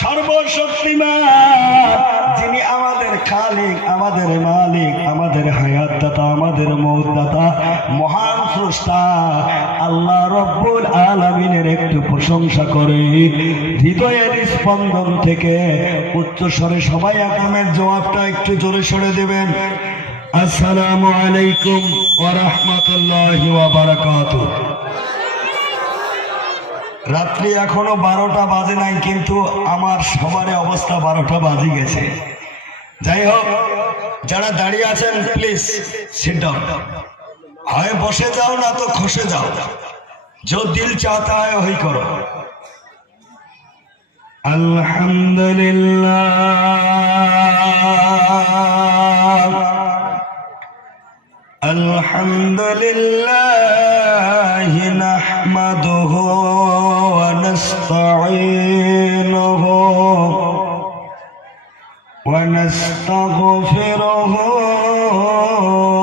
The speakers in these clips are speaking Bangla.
সর্বশক্তিমান, যিনি আমাদের খালিক, আমাদের মালিক, আমাদের হায়াত দাতা, আমাদের মৌত দাতা, মহান স্রষ্টা আল্লাহ রব্বুল আলামিনের একটু প্রশংসা করে হৃদয়ের স্পন্দন থেকে উচ্চ স্বরে সবাই আকামের জবাবটা একটু জোরে সরে দেবেন। আসসালামু আলাইকুম ওয়া রাহমাতুল্লাহি ওয়া বারাকাতুহু। রাত্রি এখনো 12টা বাজে নাই, কিন্তু আমার সবার অবস্থা 12টা বাজে গেছে। যাই হোক, যারা দাঁড়িয়ে আছেন প্লিজ সিট ডাউন, হয় বসে যাও না তো খসে যাও, जो दिल चाहता है वही करो। अल्हम्दुलिल्लाह अल्हम्दुलिल्लाह नहमदुहु व नस्तईनुहु व नस्तगफिरुहु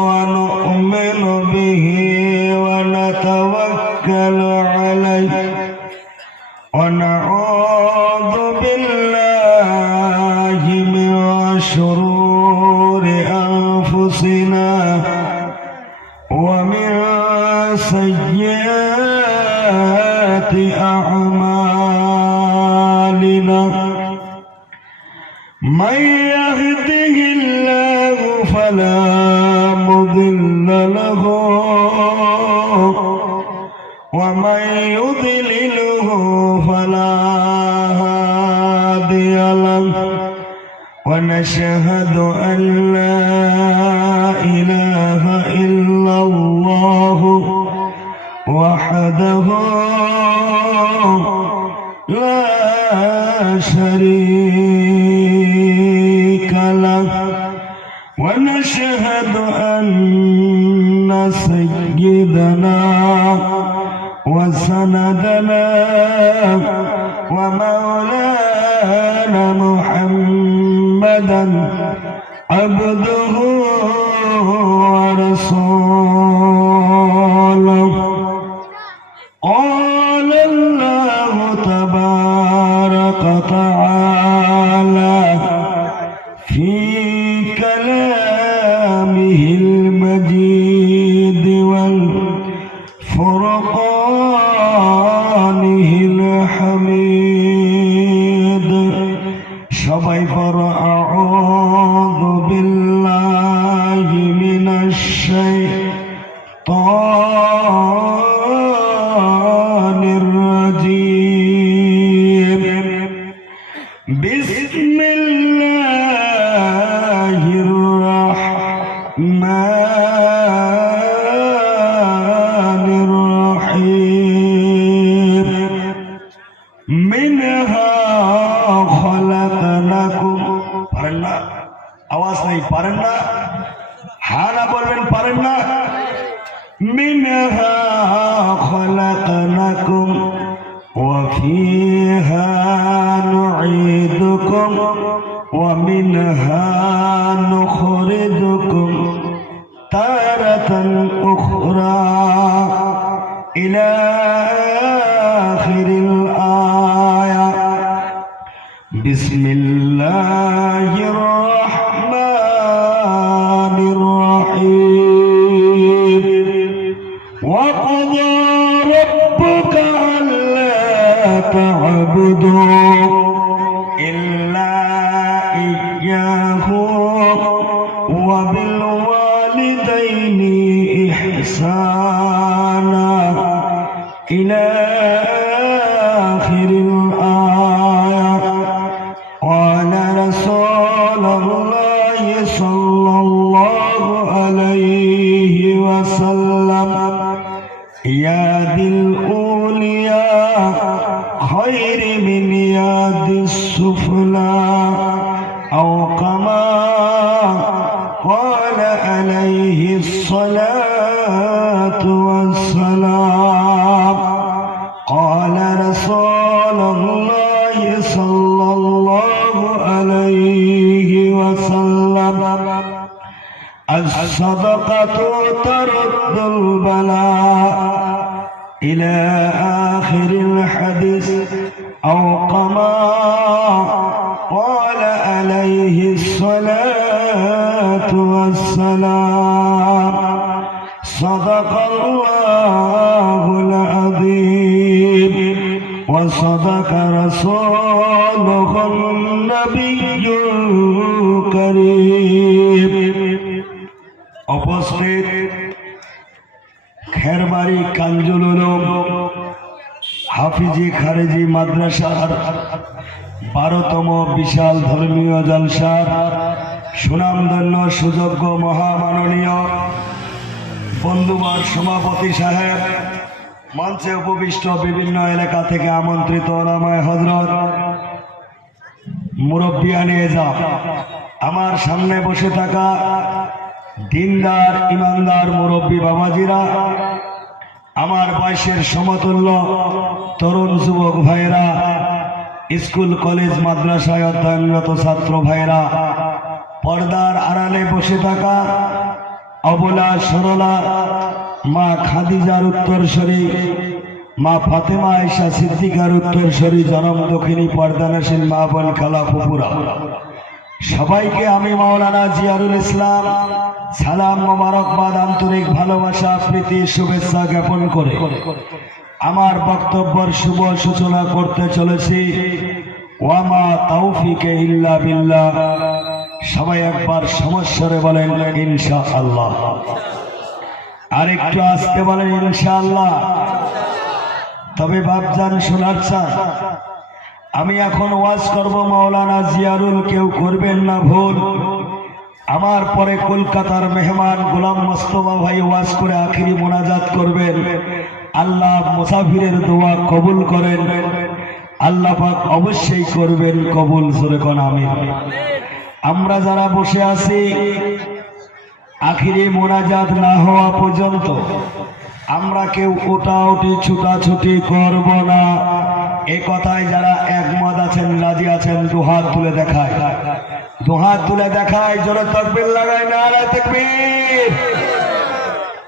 व नु'मिनु बिहि व नतवक्कलु अलैहि व नऊযु बिल्लाहि मिन शुरूरि अनफुसिना ومن سيئات أعمالنا من يهده الله فلا مضل له ومن يضلله فلا هادي له ونشهد أن لا إله إلا الله وحده لا شريك له ونشهد أن سيدنا وسندنا ومولانا محمدا عبده ورسوله. قال الله تبارك وتعالى في كلامه المجيد والفرقانه الحميد. সবাই পড়ো আউযু বিল্লাহি মিনাশ শাইতানির রাজীম। বিসমিল্লাহির রাহমানির রাহিম। মিনহা খলাকনাকুম। পারেন না? আওয়াজ নেই, পারেন না? হ্যাঁ না বলবেন, পারেন না? মিনহা খলাকনাকুম ওয়া ফিহা নুঈদুকুম ওয়া মিনহা নুখরিজুকুম তারাতান উখরা ইলা আখিরিল আয়া। বিসমিল্লাহির রাহমানির রাহিম। وقضى ربك ألا تعبدوا إلا إياه وبالوالدين إحسانا إلى آخر الآية. قال رسول الله صلى الله عليه وسلم يا ذي الأولياء خير من يد السفلى أو كما قال عليه الصلاة والسلام. قال رسول الله صلى الله عليه وسلم الصدقة ترد البلاء إلى آخر الحديث أو كما ورسوله النبي الكريم উপস্থিত খেরবাড়ি কাঞ্জুল উলুম হাফিজি খারেজি মাদ্রাসার 12তম বিশাল ধর্মীয় জলসার সুনামধন্য সুযোগ্য মহামাননীয় বন্ধুবর সভাপতি সাহেব, মঞ্চে উপবিষ্ট বিভিন্ন এলাকা থেকে আমন্ত্রিত ওলামায়ে হযরত, মুরব্বিয়ানে এজাম, আমার সামনে বসে থাকা দিনদার ইমানদার মুরব্বী বাবাজিরা, আমার বয়সের সমতুল্য তরুণ যুবক ভাইরা, স্কুল কলেজ মাদ্রাসায় অধ্যয়নরত ছাত্র ভাইরা, পর্দার আড়ালে বসে থাকা অবলা সরলা মা খাদিজার উত্তরসূরি, মা ফাতেমা আয়েশা সিদ্দিকার উত্তরসূরি, জনম দক্ষিণী পর্দানাসীন মা বোন খালা ফুপুরা, সবাইকে আমি মাওলানা জিয়ারুল ইসলাম সালাম মোবারকবাদ, আন্তরিক ভালোবাসা প্রীতি শুভেচ্ছা জ্ঞাপন করে আমার বক্তব্যের শুভ সূচনা করতে চলেছি। ওয়ামা তাওফিকে ইল্লা বিল্লাহ। সবাই একবার সমস্যারে বলেন ইনশাআল্লাহ, আর একটু আস্তে বলেন ইনশাআল্লাহ। তবে বাপজান শোনার চান, আমি এখন ওয়াজ করব মাওলানা জিয়ারুল, কেউ করবেন না ভুল। আমার পরে কলকাতার মেহমান গোলাম মোস্তফা ভাই ওয়াজ করে আখিরি মোনাজাত করবেন। আল্লাহ মুসাফিরের দোয়া কবুল করেন, আল্লাহ পাক অবশ্যই করবেন কবুল। জোরে কোন আমিন। আমরা যারা বসে আছি আখিরি মোনাজাত না হওয়া পর্যন্ত আমরা কেউ ওটাউটি ছুটাছুটি করব না। এ কথায় যারা একমত আছেন, রাজি আছেন, দুহাত তুলে দেখায়, দুহাত তুলে দেখায়, জোরে তাকবীর লাগায়, নারে তাকবীর।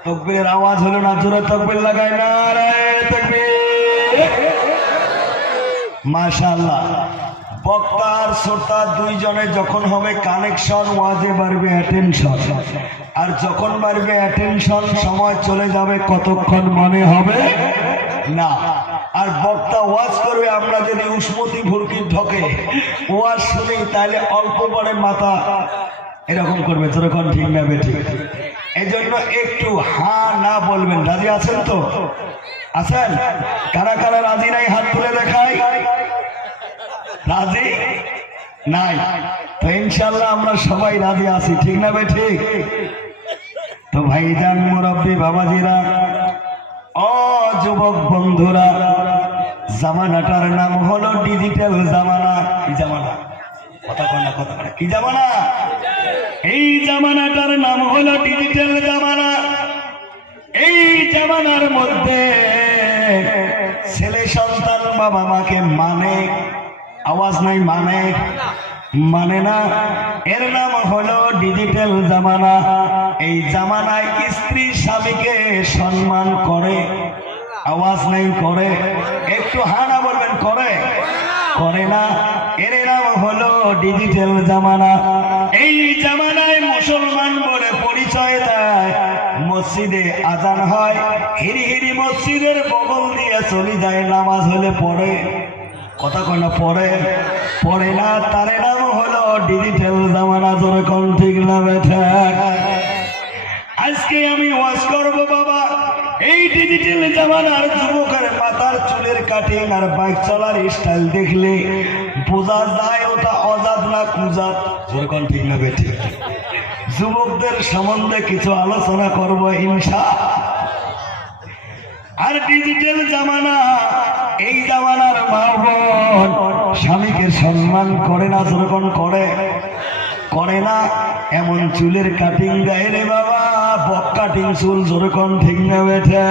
তাকবীরের আওয়াজ হলো না, জোরে তাকবীর লাগায়, নারে তাকবীর। মাশাআল্লাহ। বক্তা আর শ্রোতা দুইজনে যখন হবে কানেকশন, ওয়াজে বাড়বে অ্যাটেনশন, আর যখন বাড়বে অ্যাটেনশন সময় চলে যাবে কতক্ষণ মনে হবে না। আর বক্তা ওয়াজ করবে, আমরা যদি উসমতি ভুরকি ঢোকে ওয়াজ শুনি তাহলে অল্প পরে মাথা এরকম করবে, যখন ঠিক না বেঠিক। এই জন্য একটু হা না বলবেন। রাজি আছেন তো? আছেন? কারা কারা রাজি নাই হাত তুলে দেখাই। রাজি নাই তো ইনশাআল্লাহ আমরা সবাই রাজি আছি, ঠিক না বে ঠিক? তো ভাইজান মুরব্বী বাবাজিরা, ও যুবক বন্ধুরা, জামানাটার নাম হলো ডিজিটাল জামানা। কি জামানা? কথা কয় না, কথা কয় না। কি জামানা? এই জামানাটার নাম হলো ডিজিটাল জামানা। এই জামানার মধ্যে ছেলে সন্তান বাবা মাকে মানে, আওয়াজ নাই, মানে না। এর নাম হলো ডিজিটাল জামানা। এই জামানায় স্ত্রী স্বামীকে সম্মান করে, আওয়াজ নাই, করে। একটু হানা বলবেন, করে করে না। এর নাম হলো ডিজিটাল জামানা। এই জামানায় মুসলমান বলে পরিচয় দেয়, মসজিদে আজান হয়, হিরি হিরি মসজিদের বগল দিয়ে চলে যায়, নামাজ হলে পড়ে, কথা কয় না, পড়ে না। তার নাম হলো ডিজিটাল জামানা। জোরে কোন ঠিক না বেঠা? আজকে আমি ওয়াজ করব বাবা, এই ডিজিটাল জামানার যুবকের মাথার চুলের কাটিং আর বাইক চলার স্টাইল দেখলে বোঝা যায় ওটা অজাত না কুজাত। জোরে কোন ঠিক না বেঠা? যুবকদের সম্বন্ধে কিছু আলোচনা করব ইনশাআল্লাহ। আর ডিজিটাল জামানা, এই জামানার মা বোন স্বামীকে সম্মান করে না, যখন করে না। এমন চুলের কাটিং দেয় রে বাবা, বক কাটিং চুল, যখন ঠিক না বেঠে?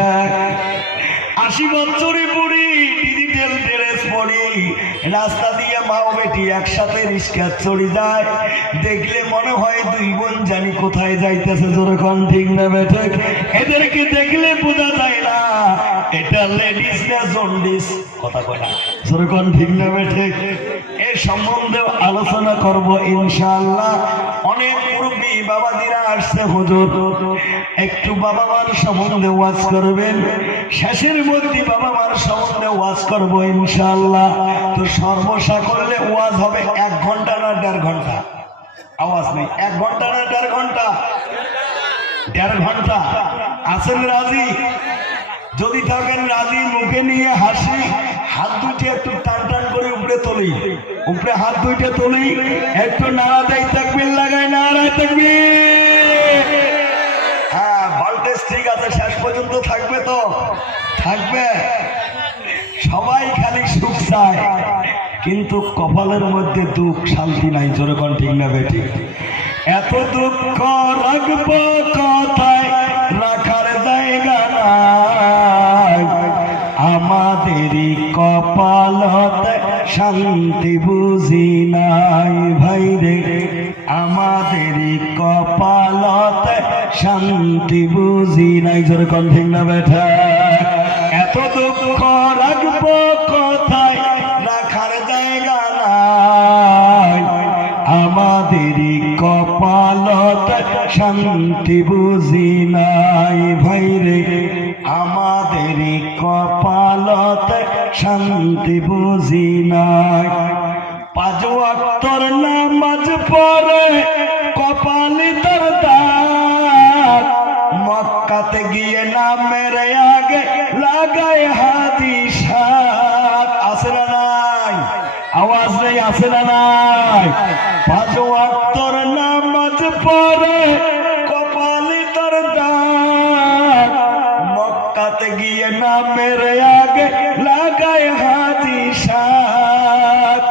80 বছরে বুড়ি ডিজিটাল ড্রেস পরি রাস্তা দিয়ে মা ও বেটি একসাথে রিক্সা চড়ে যায়, দেখলে মনে হয় দুই বোন জানি কোথায় যাইতেছে। যখন ঠিক না বেঠে? এদেরকে দেখলে বোঝা যায় না এটা লেডিস না জন্ডিস, কথা কয় না। যখন ঠিক না বেঠে? সম্বন্ধেও আলোচনা করব ইনশাআল্লাহ। অনেক মুরব্বী বাবাজিরা আসছে, হুজুর একটু বাবা মার সম্বন্ধে ওয়াজ করবেন, শেষের মধ্যে বাবা মার সম্বন্ধে ওয়াজ করব ইনশাআল্লাহ। তো সর্বসা করলে ওয়াজ হবে 1 ঘন্টা না 1.5 ঘন্টা? আওয়াজ নেই। 1 ঘন্টা না 1.5 ঘন্টা? 1.5 ঘন্টা। আছেন রাজি? যদি থাকেন রাজি, মুখে নিয়ে হাসি, হাত দুইটা একটু টান টান করে উপরে তুলি, উপরে হাত দুইটা তুলি, একটু নাড়া দেয়, তাকবীর লাগাই, নাড়ায় তাকবীর। হ্যাঁ, ভোল্টেজ ঠিক আছে, শেষ পর্যন্ত থাকবে তো? থাকবে। সবাই খালি সুখ চায়, কিন্তু কপালের মধ্যে দুঃখ, শান্তি নাই। জোরে কোন ঠিক না বেঠিক? এত দুঃখ রাখবো কথায়, রাখার জায়গা নাই, আমাদেরই কপালতে শান্তি বুঝি নাই ভাই রে, আমাদেরই কপালতে শান্তি বুঝি নাই। জোরে কোন ঠিক না বেঠা? এত দুঃখ রাখবো কথায়, রাখার জায়গা নাই, আমাদেরই কপালতে শান্তি বুঝি নাই ভাই রে, আমাদেরই কপালতে শান্তি বুঝি নাই। 5 ওয়াক্তের নামাজ পড়ে কপালে তার দাগ, মক্কাতে গিয়ে নামের আগে লাগায় হাজি সাত। আছে না নাই? আওয়াজ নেই, আছে না নাই? 5 ওয়াক্তের নামাজ পড়ে কপালে তার দাগ, মক্কাতে গিয়ে নামের আগে লাগায় হাজি সাত।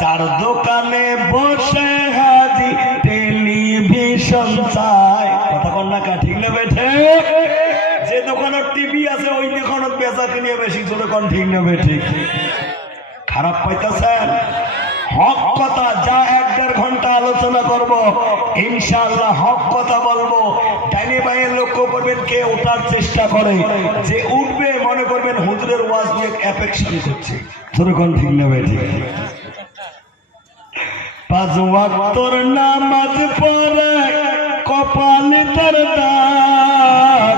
4 দোকানে বসে হাজি টেলিভিশন চায়। কথা কন না কা? ঠিক না বেঠে? যে দোকানের টিভি আছে ওই দোকানত বেচা কিনে বেশি। জোরে কোন ঠিক না বেঠে? খারাপ পাইতেছেন? হক কথা যা 1.5 ঘন্টা আলোচনা করব ইনশাআল্লাহ, হক কথা বলবো। ডাইনে বাইরে লক্ষ্য করবেন, কে ওঠার চেষ্টা করে, যে উঠবে মনে করবেন হুজুরের ওয়াজ নিয়ে অ্যাফেকশন করছে। জোরে কোন ঠিক না বেঠে? 5 ওয়াক্তের নামাজ পড়ে কপালে তার দাগ,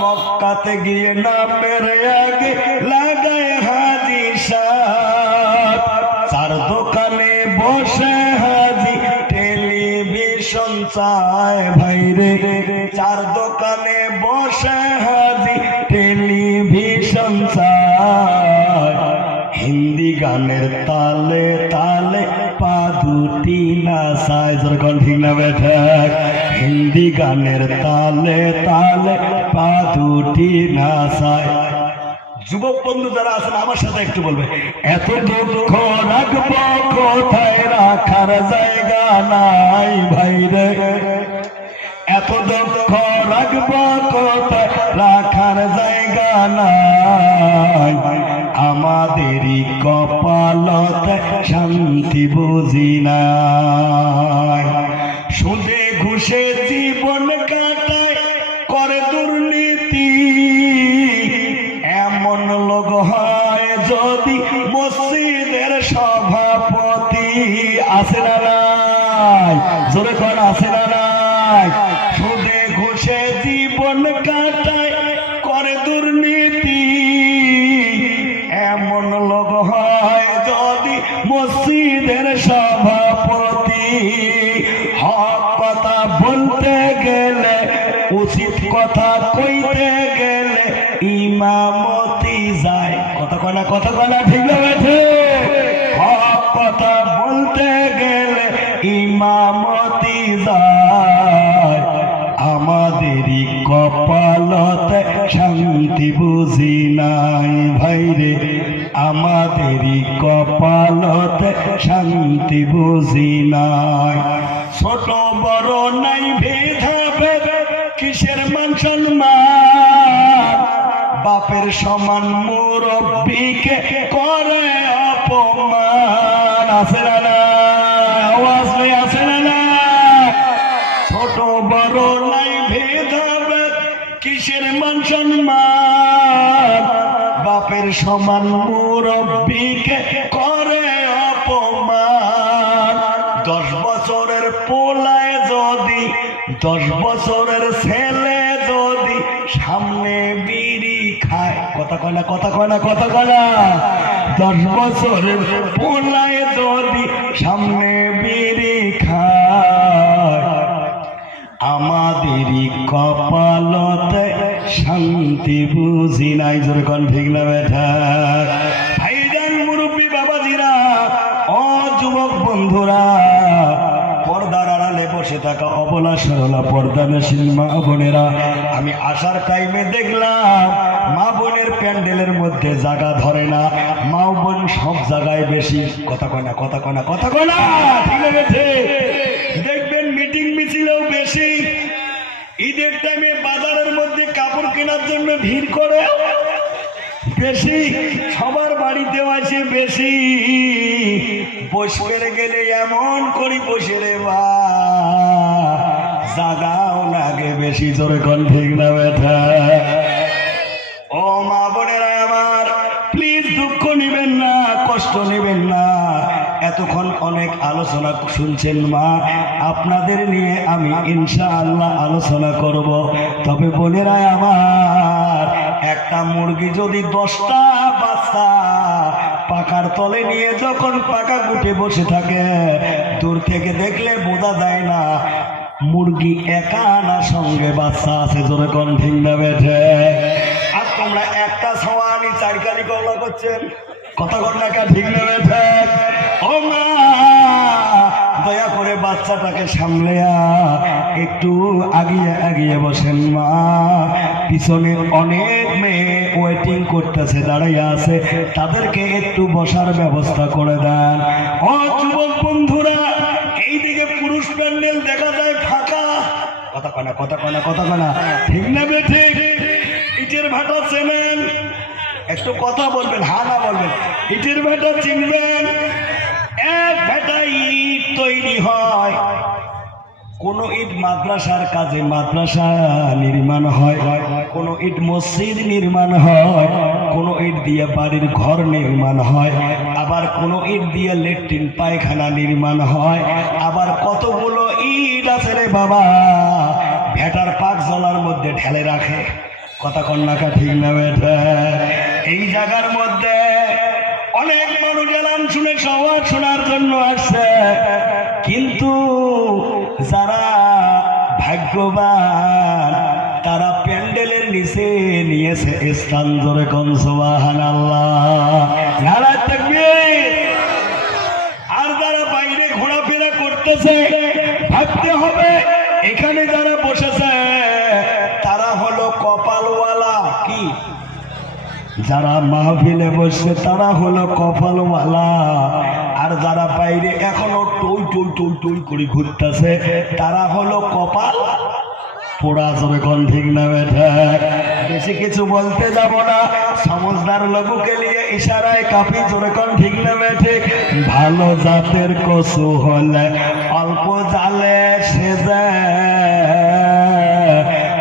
মক্কাতে গিয়ে নামের আগে লাগায় হাজি সাত। 4 দোকানে বসে হাজি টেলিভিশন চায় ভাই রে, 4 দোকানে বসে হাজি টেলিভিশন চায়। হিন্দি গানের তালে তালে পা দুটি নাচায়। যখন ঠিক না বেঠা? হিন্দি গানের তালে তালে পা দুটি নাচায়। যুবক বন্ধু যারা আছেন আমার সাথে একটু বলবে, এত দুঃখ রাখবো কোথায়, রাখার জায়গা নাই ভাই রে, এত দুঃখ রাখবো কোথায়, রাখার জায়গা নাই, আমাদেরই কপালতে শান্তি বুঝি নাই। সুদে ঘুষে জীবন কাটায় করে দুর্নীতি, এমন লোক হয় যদি মসজিদের সভাপতি। আছে না নাই? জোরে কোন আছে না নাই? সুদে ঘুষে জীবন কাটায় করে দুর্নীতি, এমন লোক হয় যদি মসজিদের সভাপতি। হক কথা বলতে গেলে, উচিত কথা কইতে গেলে ইমামতি যায়। কথা কনা, কথা কনা ঠিক না বেঠে? হক কথা বলতে গেলে ইমামতি যায়, আমাদেরই কপালতে শান্তি বুঝি নাই ভাই রে, আমাদেরই কপালতে শান্তি বুঝি নাই। ছোট বড় নাই ভেদাভেদ, কিসের মান সম্মান, বাপের সমান মুরব্বিকে করে অপমান। আছে না না? আওয়াজ নেই, আছে না না? ছোট বড় নাই ভেদাভেদ, কিসের মান সম্মান, বাপের সমান মুরব্বিকে করে অপমান। 10 বছরের ছেলে যদি সামনে বিড়ি খায়, কথা কয় না, কথা কয় না, কথা কয় না, 10 বছরের পোলায় যদি সামনে বিড়ি খায়, আমাদেরই কপালতে শান্তি বুঝি নাই। জোরে কোন ঠিক না বেঠা? ভাইজান, মুরব্বী বাবাজিরা, ও যুবক বন্ধুরা, পর্দার আড়ালে বসে থাকা অবলা সরলা পর্দানশীল মা বোনেরা, আমি আসার টাইমে দেখলাম মা বোনের প্যান্ডেলের মধ্যে জায়গা ধরে না, মা বোন সব জায়গায় বেশি। কথা কয় না, কথা কয় না, কথা কয় না, ঠিক আছে? দেখবেন মিটিং মিছিলেও বেশি। ঈদের টাইমে বাজারের মধ্যে কাপড় কেনার জন্য ভিড় করে বেশি, সবার বাড়িতেও আছে বেশি। বসে গেলে এমন করি বসে রে বা, জাগাও লাগে বেশি। জোরে কোন ঠিক না বেঠা? ও মা বোনেরা আমার, প্লিজ দুঃখ নিবেন না, কষ্ট নিবেন না। এতক্ষণ অনেক আলোচনা শুনছেন মা, আপনাদের নিয়ে আমি ইনশাআল্লাহ আলোচনা করব। তবে বোনেরা আমার, একটা মুরগি যদি 10টা বাচ্চা পাকার তলে নিয়ে যখন পাকা গুটে বসে থাকে, দূর থেকে দেখলে বোঝা যায় না মুরগি একা না সঙ্গে বাচ্চা আছে। জোরে কোন ঠিক না বেঠে? আর তোমরা একটা সওয়ানি 4 কালি কলা করছেন, কথা কন না, ঠিক না বেঠে? ও মা, দয়া করে বাচ্চাটাকে সামলে একটু আগিয়ে আগিয়ে বসেন মা। পিছনে অনেক মেয়ে ওয়েটিং করতেছে, দাঁড়াইয়া আছে, তাদেরকে একটু বসার ব্যবস্থা করে দেন। ও যুবক বন্ধুরা, এইদিকে পুরুষ প্যান্ডেল দেখা যায় ফাঁকা, কথা কনা, কথা কনা, কথা কনা, ঠিক না বেঠে? ইটের ভাটা চেনেন? একটু কথা বলবেন, হা না বলবেন। ইটের ভাটা চিনবেন? এক ভাটা ইট তৈরি হয়, কোন ইট মাদ্রাসার কাজে মাদ্রাসা নির্মাণ হয়, কোন ইট মসজিদ নির্মাণ হয়, কোন ইট দিয়ে বাড়ির ঘর নির্মাণ হয়, আবার কোন ইট দিয়ে লেট্রিন পায়খানা নির্মাণ হয়। আবার কতগুলো ইট আছে রে বাবা, ভেটার পাক জলার মধ্যে ঢেলে রাখে। কথা কন্যাকা ঠিক না বেটা? এই জায়গার মধ্যে অনেক মানুষ এলাম শুনে সবার শোনার জন্য আসছে, কিন্তু যারা ভাগ্যবান তারা প্যান্ডেলের নিচে নিয়েছে স্থান। জোরে কোন সুবহানাল্লাহ, নারায়ে তাকবীর। আর যারা বাইরে ঘোরাফেরা করতেছে, ভাবতে হবে এখানে যারা বসেছে তারা হলো কপালওয়ালা। কি? যারা মাহফিলে বসছে তারা হলো কপালওয়ালা, আর যারা বাইরে এখনো টই টই টই টই করে ঘুরতেছে তারা হলো কপাল পোড়া। জোরে কোন ঠিক না বেটা? বেশি কিছু বলতে যাব না, সমঝদার লোককে নিয়ে ইশারায় কাফি। জোরে কোন ঠিক না বেঠে? ভালো জাতের কচু হলে অল্প জালে সেজে,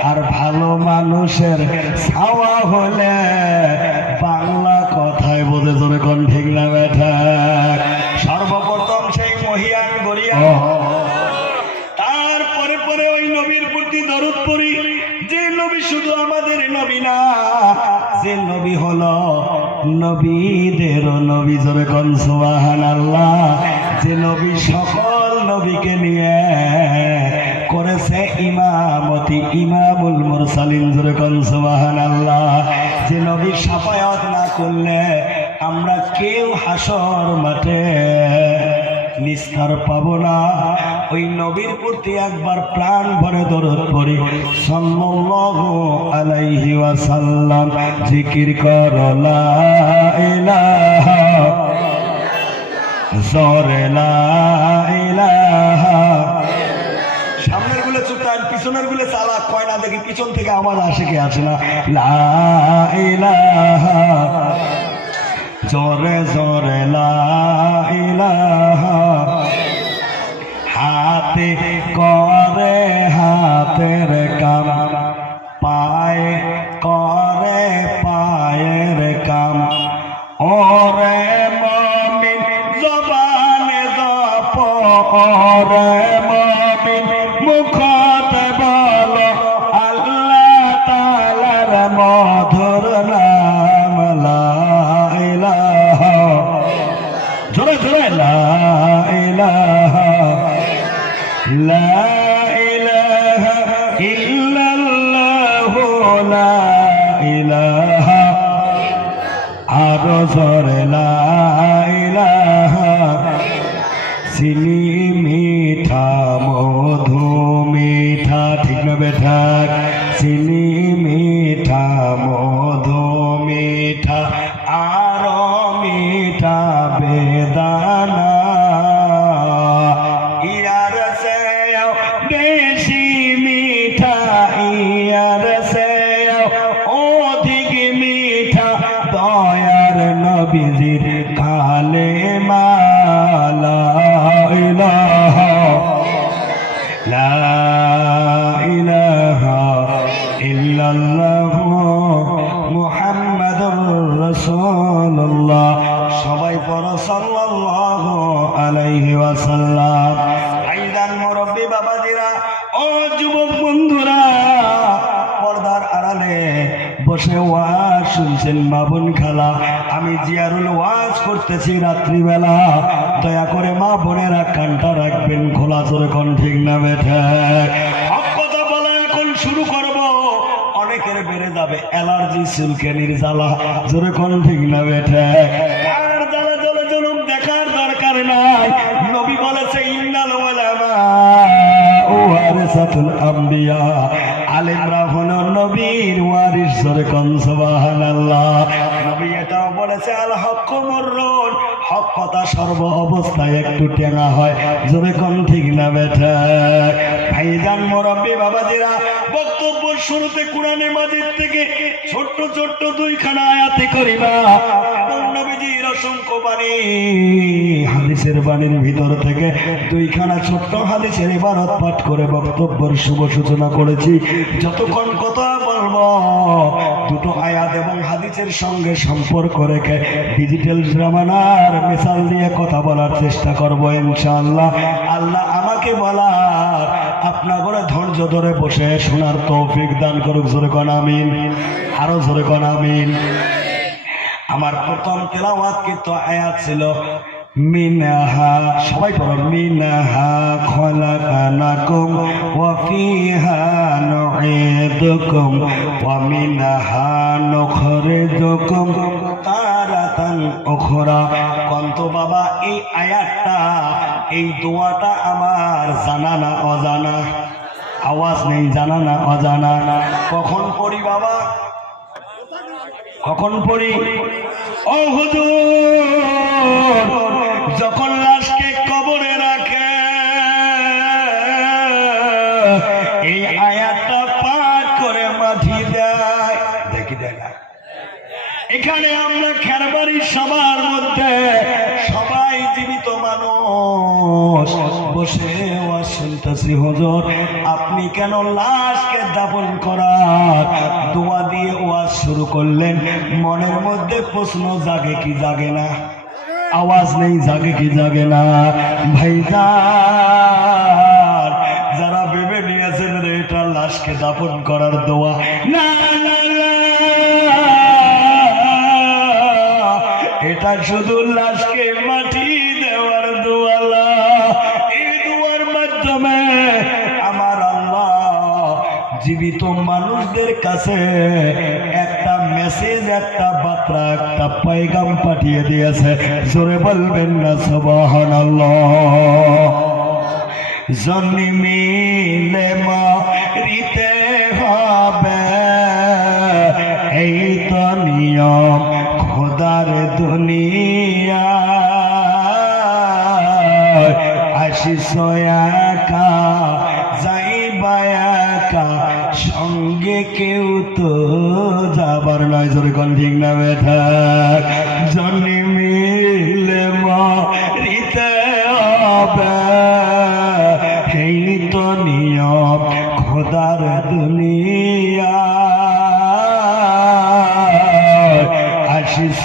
আর ভালো মানুষের ছাওয়া হলে বাংলা কথায় বোঝে। জোরে কোন ঠিক না বেঠা? সর্বপ্রথম সেই মহিয়ান গড়িয়া, তারপরে পরে ওই নবীর প্রতি দরুদ পড়ি, যে নবী শুধু আমাদের নবী না, যে নবী হলো নবীদের নবী। জোরে কোন সুবহানাল্লাহ। যে নবী সকল নবীকে নিয়ে করেছে ইমামতি, ইমামুল মুরসালিন। জোরে কোন সুবহানাল্লাহ। যে নবীর শাফায়াত না করলে আমরা কেউ হাসর মাঠে নিস্তার পাবো না। ওই নবীর প্রতি একবার প্রাণ ভরে দরুদ পড়ি, সাল্লাল্লাহু আলাইহি ওয়াসাল্লাম। জিকির কর লা ইলাহা, জোরে লা ইলাহা। সামনের গুলো চুপটান, পিছনের গুলো চালাক, কয় না দেখি পিছন থেকে আওয়াজ আসে কি আসে না। লা ইলাহা, জোরে জোরে লা ইলাহা। হাতে করে হাতের কাম, পায়ে করে পায়ের কাম। ওরে মুমিন জবানে জপ, ওরে মুমিন মুখতে ইলাহা লা ইলাহা ইল্লাল্লাহু লা ইলাহা আরো জোরে লা ইলাহা চিনি মিঠা মধু মিঠা ঠিক না বেঠা চিনি মিঠা মধু মিঠা আরো মিঠা বেদানা ইয়ার সে বেশি মিঠা ইয়ার সে অধিক মিঠা দয়ার নবীজির কালেমা লা ইলাহা লা ইলাহা ইল্লাল্লাহ মুহাম্মাদুর রাসূলুল্লাহ সবাই পড়ো সাল্লাল্লাহু আলাইহি ওয়াসাল্লাম। ভাইজান মুরব্বি বাবাজিরা ও যুবক বন্ধুরা পর্দার আড়ালে বসে ওয়াজ শুনছেন মা বোন খালা, আমি জিয়ারুল ওয়াজ করতেছি রাত্রিবেলা, দয়া করে মা বোনেরা কানটা রাখবেন খোলা, জোরে কোন ঠিক না বেঠে হক কথা বলা এখন শুরু করব, অনেকের বেড়ে যাবে অ্যালার্জি চুলকানির জ্বালা, জোরে কোন ঠিক না বেঠে আর জ্বালা জ্বলে জলুম দেখার দরকার নাই। নবী বলেছে ইন্নাল উলামা ওয়ারিসাতুল আম্বিয়া, আলেমরা হলো নবীর ওয়ারিস, জোরে কোন সুবহানাল্লাহ। নবী এটাও বলেছে আল হক্কু মুররুন, হক কথা সর্ব অবস্থায় একটু টেঙা হয়, জোরে কোন ঠিক না বেঠে ভাইজান মুরব্বি বাবাজিরা বক্তব্য শুরুতে কোরআনে মাজিদ থেকে ছোট্ট ছোট্ট দুইখানা আয়াতে করিবা এবং নবীজির অসংখ্য বাণী হাদিসের বাণীর ভিতর থেকে দুইখানা ছোট্ট হাদিসের ইবারত পাঠ করে বক্তব্যের শুভ সূচনা করেছি। যতক্ষণ কথা বলবো দুটো আয়াত এবং হাদিসের সঙ্গে সম্পর্ক রেখে ডিজিটাল জামানার মিসাল দিয়ে কথা বলার চেষ্টা করব ইনশাআল্লাহ। আল্লাহ আমাকে বলার আপনাদের ধৈর্য ধরে বসে শোনার তৌফিক দান করুক, জোরে কোন আমিন, আরো জোরে কোন আমিন। আমার প্রথম তেলাওয়াত কিন্তু আয়াত ছিল মিনহা, সবাই পড়ো মিনহা খলাকানাকুম ওয়া ফিহা নুঈদুকুম ওয়া মিনহা নুখরিজুকুম তারাতান উখরা। কন্ত বাবা এই আয়াতটা এই দোয়াটা আমার জানা না অজানা? আওয়াজ নেই, জানা না অজানা? কখন পড়ি বাবা, কখন পড়ি? ও হুজুর যখন লাশকে কবরে রাখে এই আয়াতটা পাঠ করে মাটি দেয়, দেখি দেয় না? এখানে আমরা খেরবাড়ি সবার মধ্যে সবাই জীবিত মানুষ বসে ওয়াজ শুনতেছি, হুজুর আপনি কেন লাশকে দাফন করার দোয়া দিয়ে ওয়াজ শুরু করলেন? মনের মধ্যে প্রশ্ন জাগে কি জাগে না? আওয়াজ নেই, জাগে কি জাগে না? ভাইজান যারা ভেবে নিয়েছেন রে এটা লাশকে দাফন করার দোয়া, না না না, এটা শুধু লাশকে মাটি দেওয়ার দোয়া। এই দোয়ার মাধ্যমে আমার আল্লাহ জীবিত মানুষদের কাছে একটা মেসেজ, একটা বার্তা, একটা পয়গাম পাঠিয়ে দিয়েছে, জোরে বলবেন না সুবহানাল্লাহ। জন্মিলে মরিতে হবে এই তো নিয়ম খোদার দুনিয়া, আসিস একা যাইবা একা, সঙ্গে কেউ তো যাবার নয়, জোরে কোন ঠিক না বেঠা? জন্মিলে মরিতে হবে এই তো নিয়ম খোদার দুনিয়া, আসিস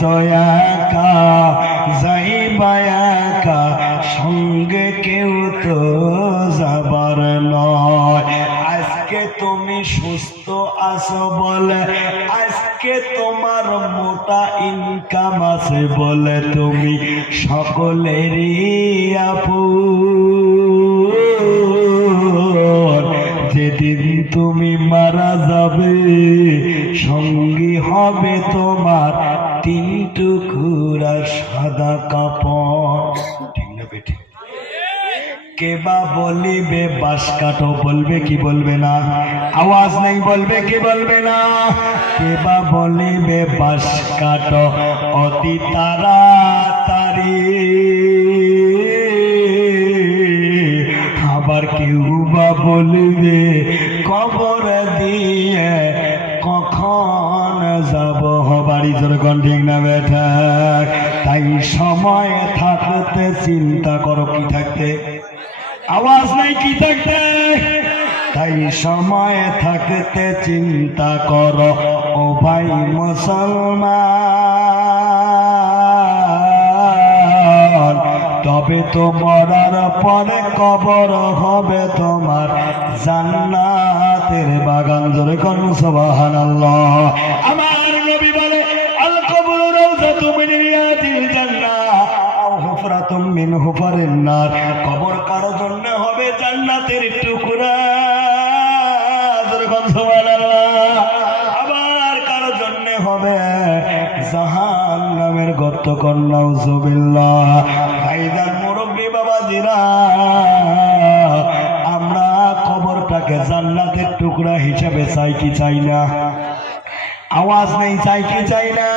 একা যাইবা একা, সঙ্গে কেউ তো যাবার নয়। আজকে তুমি সুস্থ আছো বলে, আজকে তোমার মোটা ইনকাম আছে বলে তুমি সকলেরই আপন, যেদিন তুমি মারা যাবে সঙ্গী হবে তোমার 3 টুকরা সাদা কাপড়। ঠিক না বেটি? কেবা বলিবে বাস কাটো, বলবে কি বলবে না? আওয়াজ নাই, বলবে কি বলবে না? কেবা বলিবে বাস কাটো অতি তাড়াতাড়ি, আবার কেউ বা বলিবে কবর দিয়ে কখন যাব বাড়ি। যখন ঠিক না বেঠা? তাই সময় থাকতে চিন্তা করো। কি থাকতে? আওয়াজ নাই, কি থাকতে? তাই সময় থাকতে চিন্তা করো ও ভাই মুসলমান, তবে তো মরার পরে কবর হবে তোমার জান্নাতের বাগান। জোরে কোন সুবহানাল্লাহ। আমার নবী বলে আল কবরু রাউযাতুম মিন রিয়াদিল জান্নাহ আও হুফরাতুম মিন হুফারিন নার। কবর কারো জন্য হবে জান্নাতের টুকরা। জোরে কোন সুবহানাল্লাহ। আবার কারো জন্য হবে জাহান্নামের গর্ত। কোন নাউজুবিল্লাহ। ভাইজান, মুরব্বী বাবাজিরা, আমরা কবরটাকে জান্নাতের টুকরা হিসেবে চাই কি চাই না? আওয়াজ নেই, চাই কি চাই না?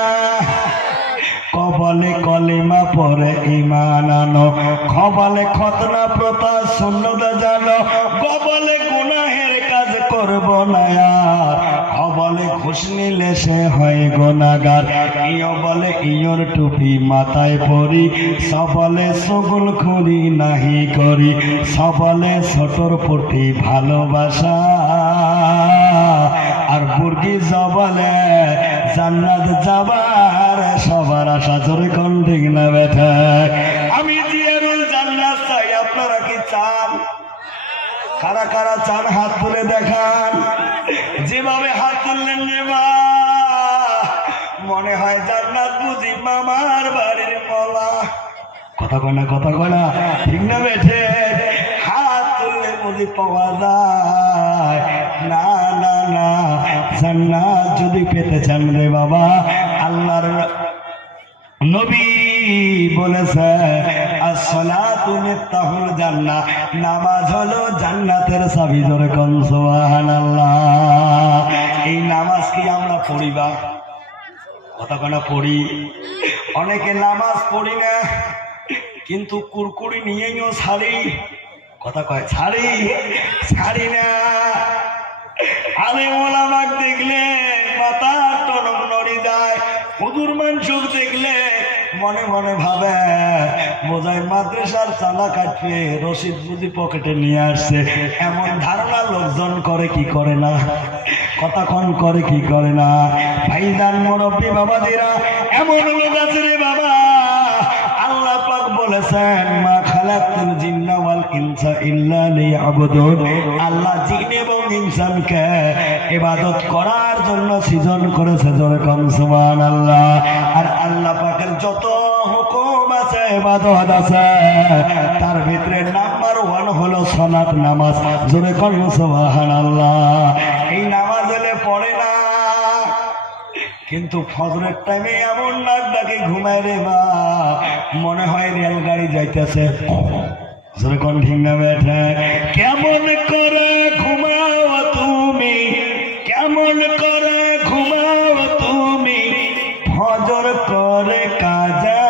কবলে কলিমা পরে ঈমান আনো, কবলে খতনা প্রথা সুন্নাত জানো, কবলে গুনাহের কাজ করব না আর, কবলে ঘুষ নিলে সে হয় গুনাহগার। ইও বলে ইয়র টুপি মাথায় পরি, সবলে সগুল খুরি নাহি করি, সবলে ছোটর প্রতি ভালোবাসা, আর বুর্গি জবলে জান্নাত যাবার সবার আশা। জোরে কোন ঠিক না বেঠা? আমি জিয়ারুল জান্নাত চাই, আপনারা কি চান? কারা কারা চান হাত তুলে দেখান। যেভাবে হাত তুললেন রে মা, মনে হয় জান্নাত বুঝি মামার বাড়ির মলা। কথা কয় না, কথা কয় না, ঠিক না বেঠে? হাত তুললে বুঝি পাওয়া যায়? না না না, জান্নাত যদি পেতে চান রে বাবা, আল্লাহর নবী বলেছে আসসালাতু মিফতাহুল জান্নাহ, নামাজ হলো জান্নাতের চাবি। জোরে কোন সুবহানাল্লাহ। এই নামাজ কি আমরা পড়িবা? কথা কেনা পড়ি? অনেকে নামাজ পড়ি না, কিন্তু কুরকুরি নিয়েও ছাড়ি। কথা কয় ছাড়ি, ছাড়ি না। আলেম ওলামাক দেখলে মাথা টনক নড়ে যায়, হুজুর মানসুক দেখলে মনে মনে ভাবে বোঝায় মাদ্রাসার চাঁদা কাটবে, রশিদ বুঝি পকেটে নিয়ে আসছে। এমন ধারণা লোকজন করে কি করে না? কথা কন করে কি করে না? ভাইজান, মুরব্বী বাবাজিরা, এমন লোক আছে রে বাবা, আল্লাহ পাক বলেছেন মা খালাকতুল জিন্না ওয়াল ইনসা ইল্লা লিয়াবুদুন। আল্লাহ জিন এবং ইনসানকে ইবাদত করার জন্য সৃজন করেছে। জোরে কোন সুবহানাল্লাহ। আর আল্লাহ পাকের যত হুকুম আছে, ইবাদত আছে, তার ভিতরে নাম্বার 1 হলো সালাত, নামাজ। জোরে কোন সুবহানাল্লাহ। এই নামাজ হলে পড়ে না, কিন্তু ফজরের টাইমে এমন নাক ডাকে ঘুমায় রে বা, মনে হয় রেলগাড়ি যাইতেছে। যেরকম ঠিক না বেঠা? কেমন করে ঘুমাও তুমি, কেমন করে ঘুমাও তুমি, ফজর করে কাজা,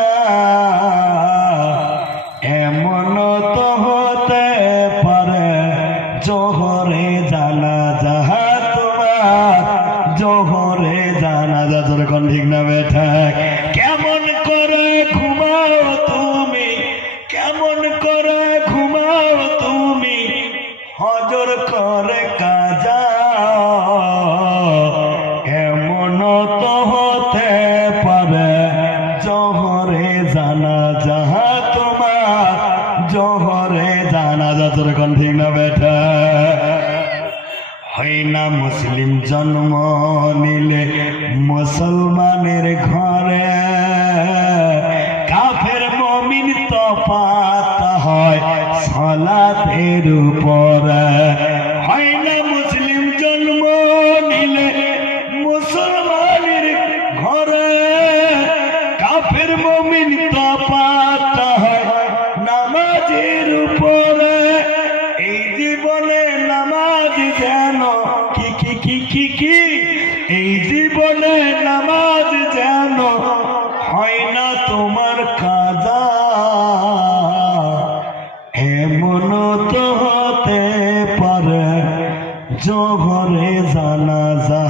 এমন তো হতে পারে জোহরে জানাজা তোমার, জোহরে জানাজা। যেরকম ঠিক না বেঠা? কেমন করে ঘুমাও তুমি, কেমন করে ঘুমাও তুমি, হজর করে কাজা, এমন তো হতে পারে জোহরে জানাজা তোমার, জোহরে জানাজা। যেরকম ঠিক না বেঠা? হয় না মুসলিম জন্ম নিলে মুসলমানের ঘরে, কাফের মুমিন তফাৎ হয় সালাতের উপরে। হয় না মুসলিম জন্ম নিলে মুসলমানের ঘরে, কাফের মুমিন তফাৎ হয় নামাজের উপরে। এই জীবনে নামাজ যেন কি কি কি কি কি, এই জীবনে নামাজ যেন হয় না তোমার কাজা। এমন তো হতে পারে জোহরে জানাজা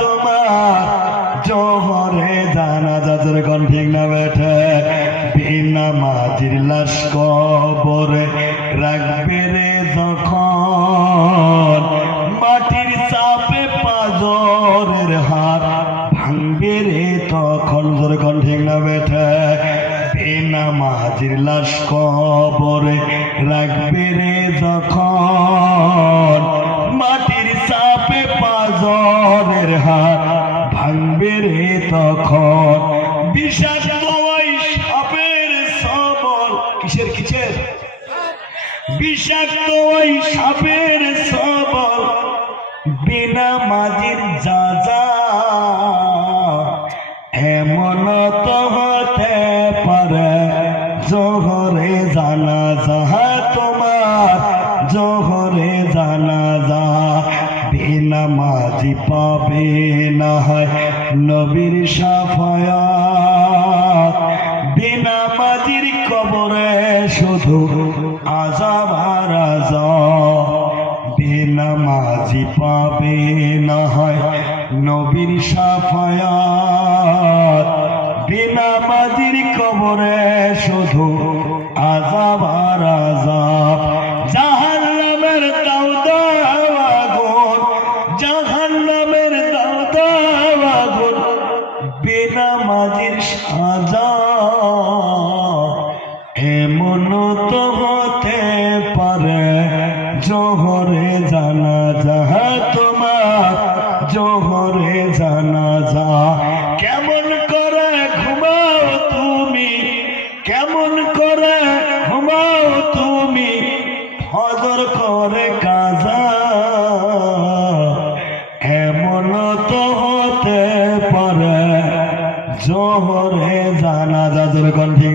তোমার, জোহরে জানাজা যেরকম ঠিক না বেঠে। বেনামাজির লাশ কবরে রাখবে রে যখন, মাটির চাপে পাজরের হাত ভাঙবে রে তখন, যেরকম ঠিক না বেঠে। বেনামাজির লাশ কবরে রাখবে রে যখন, মাটির চাপে পাজরের হাত ভাঙবে রে তখন। বিষাক্ত ওই সাপের সবল, কিসের কিসের বিষাক্ত ওই সাপের সবল, বেনামাজির যা যা। এমন তো হতে পারে জোহরে জানাজা তোমার, জোহরে জানাজা। বেনামাজি পাবে না হয় নবীর শাফায়াত, বেনামাজির কবরে শুধু আযাব আর আযাব। বেনামাজি পাবে না হয় নবীর শাফায়াত, বেনামাজির কবরে শুধু আযাব আর আযাব। জাহান্নামের দাউ দাউ আগুন, জাহান্নামের দাউ দাউ আগুন, বেনামাজির সাজা। এমন তো হতে পারে জোহরে জানাজা তোমার, জোহরে জানাজা। কেমন করে ঘুমাও তুমি, কেমন করে ঘুমাও তুমি, ফজর করে কাজা। এমন তো হতে পারে জোহরে জানাজা, যেরকম ঠিক